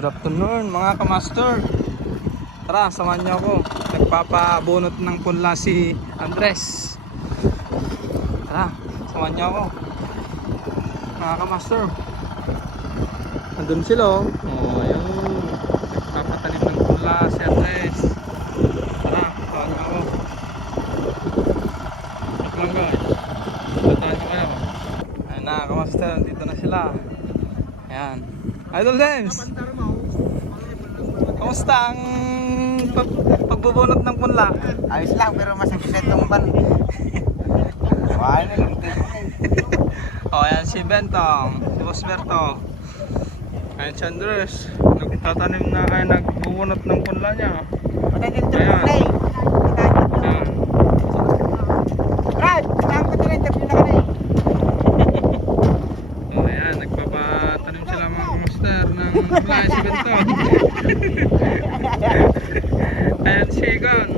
Good afternoon mga kamaster. Tara, samahan niyo ako. Nagpapabunot ng punla si Andres. Tara, samahan niyo ako mga kamaster. Andun sila oh. Oh, ayun. Nagpapatanim ng punla si Andres. Tara, samahan niyo ako. Ito lang guys. Tandaan niyo kayo. Ayun na kamaster, dito na sila. Ayan. Idol Dems, kamusta ang pagbubunot ng punla? Ayos lang pero masakit na itong ban. O ayan si Bentong, si Boss Berto. Ayan si Andres, nagtatanim na ay nagbubunot ng punla niya. Ayan. Ayan. Brad, saan ko na interview na ka na eh. O ayan, nagpapatanim sila mga kamaster ng punla si Bentong. Ayan si Gon.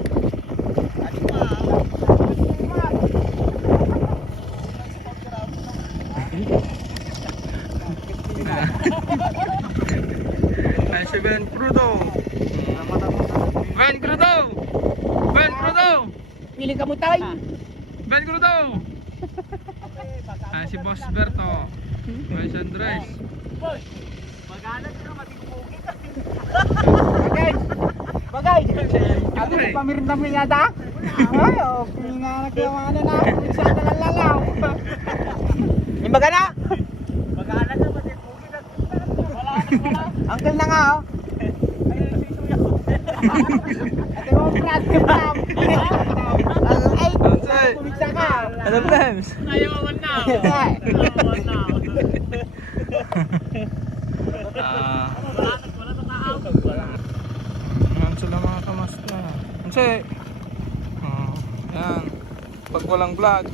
Ayan si Ben Crudo. Ben Crudo! Ben Crudo! Piling ka mo tayo. Ben Crudo! Ayan si Boss Berto. Ayan si Andres. Bagay. Ako na pamirinda mo yata. Ay, oh, pinanagyawa na na ako. Saan na lalaw. Yung bagana? Bagana na, pati pugi na. Uncle na nga, oh. Ate mo, Brad, kam. Ay, kumiksa ka. Ano Brems? Ayawan na. Ayawan na. Ayan sila mga kamasta. Kasi yan, pag walang vlog,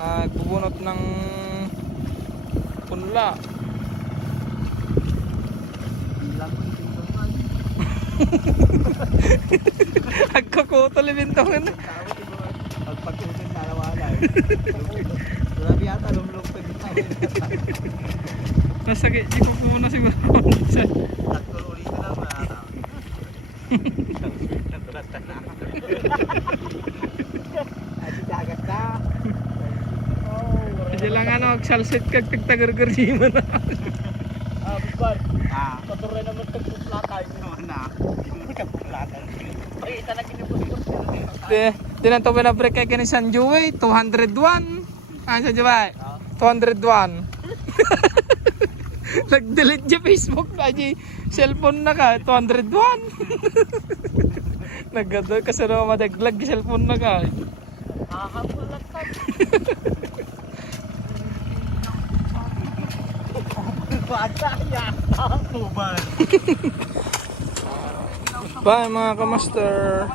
nagbubunot ng punla. Agkakutol ibintongan na. Pagpagkutin na nawala. Grabe yata, lumulog pa dito. Nasakit, di ko muna siguro. Taktor ulit na naman. Natulatan na. Ay, dagat na. Hindi lang agsalsit kag tagtagargar-gargar mo na. Bukal. Taktor rin naman tagpuplatan. na. Hindi ka puklatan. Ay, isa na kinipus-pus. Tinanto na break kay ni San Joey, 201. Ano sa Joey? 201. Nag-delete niya Facebook na di cellphone na ka, 201. Nagado kasi na madaglag cellphone na ka. Nakakapulatan. Bye mga kamaster.